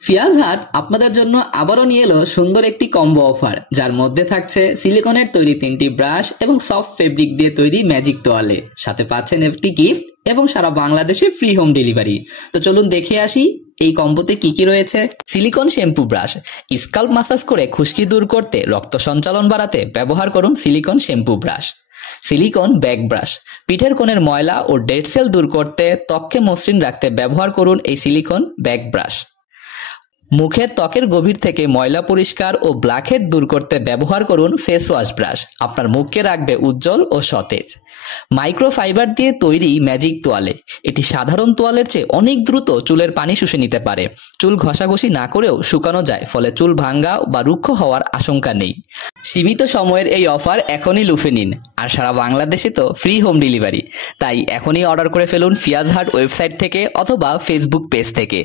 ফিয়াজ হাট আপনাদের জন্য আবারও নিয়ে এলো সুন্দর একটি কম্বো অফার, যার মধ্যে থাকছে সিলিকনের তৈরি 3টি ব্রাশ এবং সফট ফেব্রিক দিয়ে তৈরি ম্যাজিক তোয়ালে, সাথে পাচ্ছেন একটি গিফট এবং সারা বাংলাদেশে ফ্রি হোম ডেলিভারি। তো চলুন দেখে আসি এই কম্বোতে কি কি রয়েছে। Silicone shampoo brush, scalp massage করে খুশকি দূর করতে, রক্ত সঞ্চালন বাড়াতে ব্যবহার করুন silicone shampoo brush. Silicone back brush, পিঠের কোণের ময়লা ও ডেড সেল দূর করতে, ত্বককে মসৃণ রাখতে ব্যবহার করুন এই সিলিকন ব্যাক ব্রাশ। মুখের ত্বকের গভীর থেকে ময়লা পরিষ্কার ও ব্ল্যাকহেড দূর করতে ব্যবহার করুন ফেস ওয়াশ ব্রাশ, আপনার মুখকে রাখবে উজ্জ্বল ও সতেজ। মাইক্রোফাইবার দিয়ে তৈরি ম্যাজিক তোয়ালে, এটি সাধারণ তোয়ালের চেয়ে অনেক দ্রুত চুলের পানি শুষে নিতে পারে। চুল ঘষাঘষি না করেও শুকানো যায়, ফলে চুল ভাঙ্গা বা রুক্ষ হওয়ার আশঙ্কা নেই। সীমিত সময়ের এই অফার এখনই লুফে নিন, আর সারা বাংলাদেশে তো ফ্রি হোম ডেলিভারি। তাই এখনই অর্ডার করে ফেলুন ফিয়াজ হাট ওয়েবসাইট থেকে অথবা ফেসবুক পেজ থেকে।